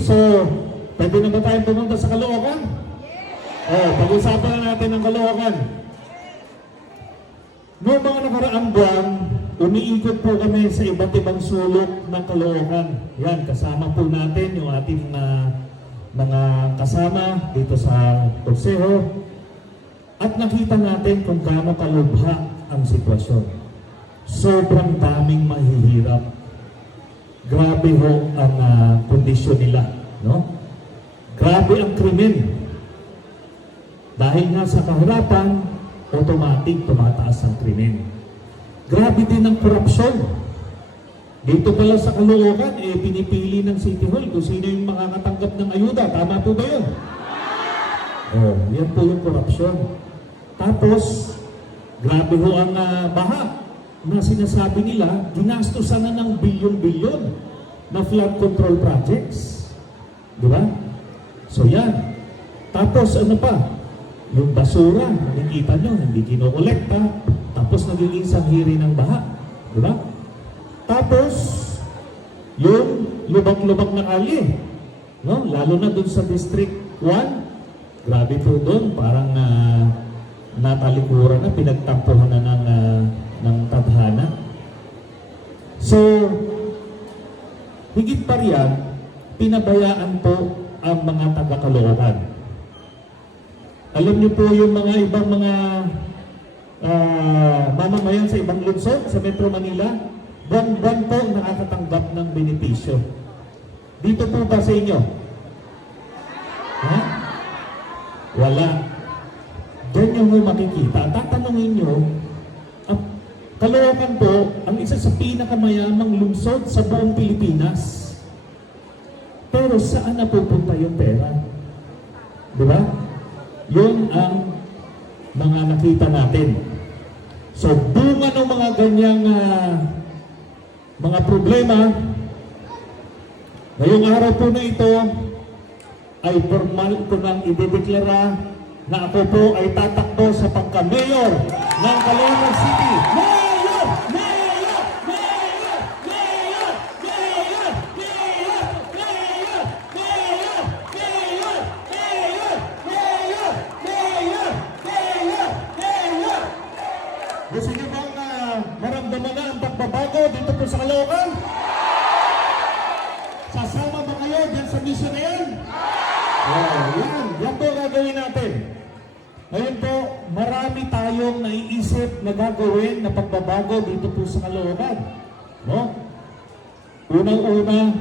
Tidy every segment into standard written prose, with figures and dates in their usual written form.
so, pwede na ba tayong pumunta sa Caloocan? Pag-usapan na natin ang Caloocan. Noong mga nakaraang buwan, umiikot po kami sa iba't ibang sulok ng Caloocan. Yan, kasama po natin yung ating mga kasama dito sa Consejo. At nakita natin kung gaano kalubha ang sitwasyon. Sobrang daming mahihirap. Grabe ho ang kondisyon nila. No? Grabe ang krimen. Dahil nga sa kahirapan, automatic tumataas ang krimen. Grabe din ang korupsyon. Dito pala sa Caloocan, pinipili ng City Hall kung sino yung makakatanggap ng ayuda. Tama po ba yun? Yan po yung korupsyon. Tapos, grabe ho ang baha na sinasabi nila, ginastusan na ng bilyon-bilyon na flood control projects. Di ba? So yan. Tapos ano pa? Yung basura, nakikita nyo, hindi kinokolekta. Tapos nagiging sanghiri ng baha. Di ba? Tapos, yung lubak-lubak na kalye. No? Lalo na dun sa District 1. Grabe po dun. Parang natalikuran na, pinagtampuhan na ng tadhana. So, higit pa riyan, pinabayaan po ang mga taga-Caloocan. Alam niyo po yung mga ibang mga mamamayan sa ibang lungsod, sa Metro Manila, buwan-buwan po nakakatanggap ng benepisyo. Dito po ba sa inyo? Ha? Wala. Diyan yung makikita. Tatanungin nyo, Caloocan po, ang isa sa pinakamayamang lungsod sa buong Pilipinas. Pero saan napupunta yung pera? Di ba? Yun ang mga nakita natin. So, bunga ng mga ganyang mga problema, ngayong araw po na ito, ay formal ko nang idedeklara na ako po ay tatakbo sa pagka-mayor ng Caloocan City. Mayor! Mayor! Mayor! Mayor! Mayor! Mayor! Mayor! Mayor! Mayor! Mayor! Mayor! Mayor! Mayor! Mayor! Gusto niyo bang maramdaman na ang pagbabago dito po sa Caloocan? Sasama ba kayo dyan sa mission na yan? Yan po gagawin natin. Ngayon po, marami tayong naiisip na gagawin na pagbabago dito po sa Caloocan. No? Unang-una,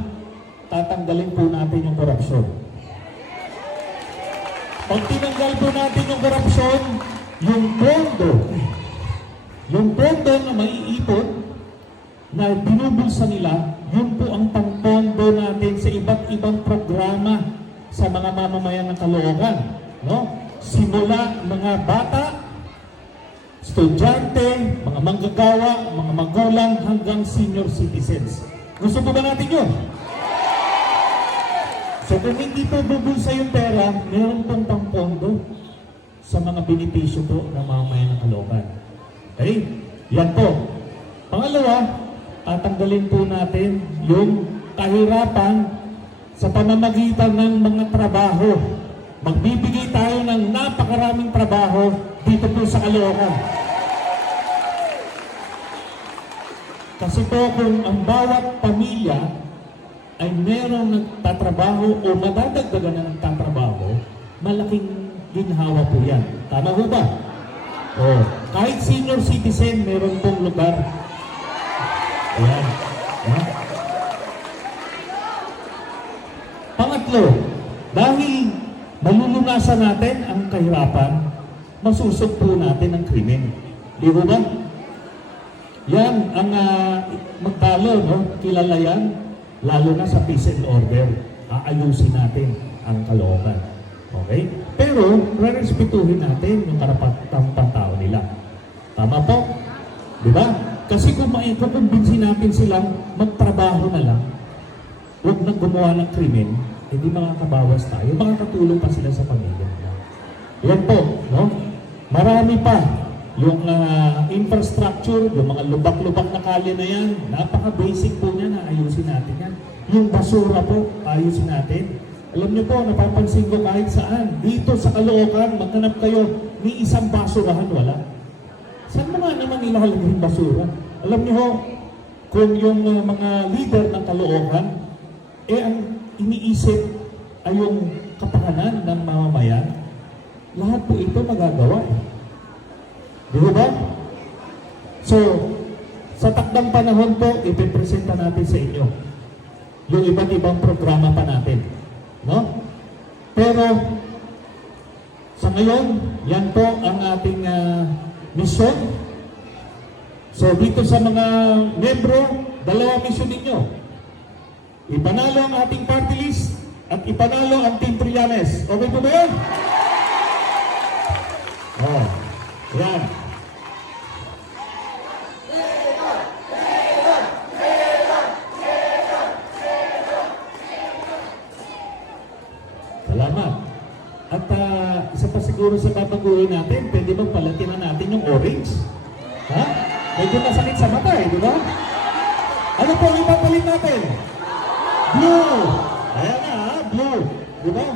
tatanggalin po natin yung korupsyon. Pag tinanggal po natin yung korupsyon, yung pondo na maiipon, na binubulsa nila, yun po ang pangpondo natin sa iba't ibang programa sa mga mamamayan ng Caloocan. No? Simula mga bata, estudyante, mga manggagawa, mga magulang, hanggang senior citizens. Gusto po ba natin yun? So kung hindi po bubulsa yung pera, meron pong pangpondo sa mga benepisyo po ng mamamayan ng Caloocan. Okay? Yan po. Pangalawa, tatanggalin po natin yung kahirapan sa pamamagitan ng mga trabaho. Magbibigay tayo ng napakaraming trabaho dito po sa Caloocan. Kasi po kung ang bawat pamilya ay merong nagtatrabaho o madadagdagan na nagtatrabaho, malaking ginhawa po yan. Tama ho ba? Kahit senior citizen, meron pong lugar. Ayan. Pangatlo, dahil malulunasan natin ang kahirapan, masusog po natin ang krimen. Di ba ba? Yan ang magtalo, no? Kilala yan, lalo na sa peace and order. Aayusin natin ang Caloocan. Okay? Pero, rerespetuhin natin yung karapatang pantao nila. Tama po? Di ba? Kasi kung maikukumbinsin natin silang magtrabaho na lang, huwag nang gumawa ng krimen, hindi makakabawas tayo, makakatulong pa sila sa pamilya nila. Yan po, no? Marami pa yung infrastructure, yung mga lubak-lubak na kalye na yan, napaka-basic po niya na ayusin natin yan. Yung basura po, ayusin natin. Alam niyo po, napapansin ko kahit saan, dito sa Caloocan, maghanap kayo ni isang basurahan, wala. Saan mo nga naman ilalagay yung basura? Alam niyo ho, kung yung mga leader ng Caloocan, ang iniisip ay yung kapakanan ng mamamayan, lahat po ito magagawa. Di ba? So, sa takdang panahon po, ipipresenta natin sa inyo yung iba't ibang programa pa natin. No? Pero, sa ngayon, yan po ang ating mission. So, dito sa mga membro, dalawang mission ninyo. Ipanalo ang ating party list at ipanalo ang Team Trillanes. Okay po ba yun? Oh, yan. Salamat. At isa pa siguro sa babaguhin natin, pwede bang palatinan natin yung orange? Ha? Medyo masakit sa mata di ba? Ano po ang ipapalit natin? Blue! Ayan na blue. Di ba?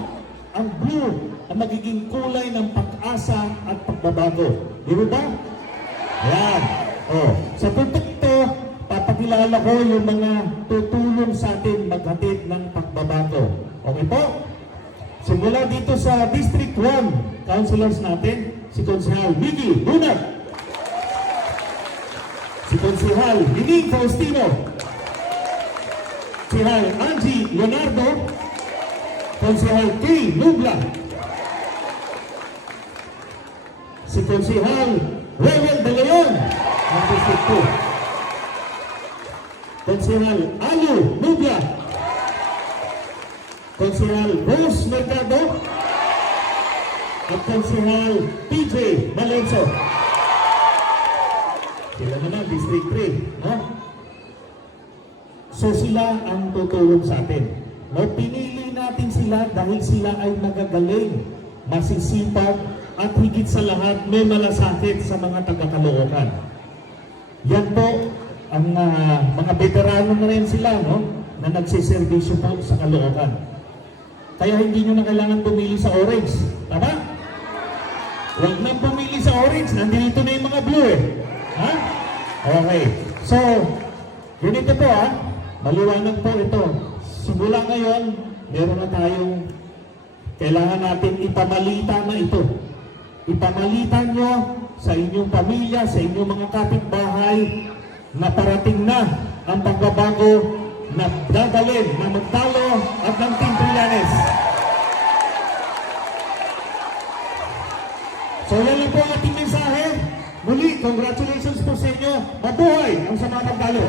Ang blue ang magiging kulay ng pag-asa at pagbabago. Di ba? Ayan. Oh, sa tutok ito, papakilala ko yung mga tutulong sa atin maghatid ng pagbabago. Okay po? Simula dito sa District 1, councilors natin, si Konsehal Miggy Bunat, si Konsehal Lining Faustino, Konsehal Angie Leonardo, Konsehal Kay Nubla, si Konsehal Rewel De Leon, ng District 2, Konsehal Alu Nubla, Konsehal Rose Mercado at Konsehal PJ Malenzo. Sila naman, District 3. No? So sila ang tutulong sa atin. No? Pinili natin sila dahil sila ay magagaling, masisipag, at higit sa lahat may malasakit sa mga taga-Caloocan. Yan po ang mga veterano na rin sila, no? Na nagsiservisyo po sa Caloocan. Kaya hindi nyo na kailangan pumili sa orange. Tama? Huwag nang pumili sa orange. Nandito na yung mga blue Ha? Okay. So, ganito po maliwanag po ito. Simula ngayon, meron na tayong kailangan natin ipamalita na ito. Ipamalita nyo sa inyong pamilya, sa inyong mga kapitbahay na parating na ang pagbabago na dadalhin ng Magtalo at ng Team Trillanes. So yan lang po ang ating mensahe. Muli, congratulations po sa inyo. Mabuhay ang Sama Magtalo.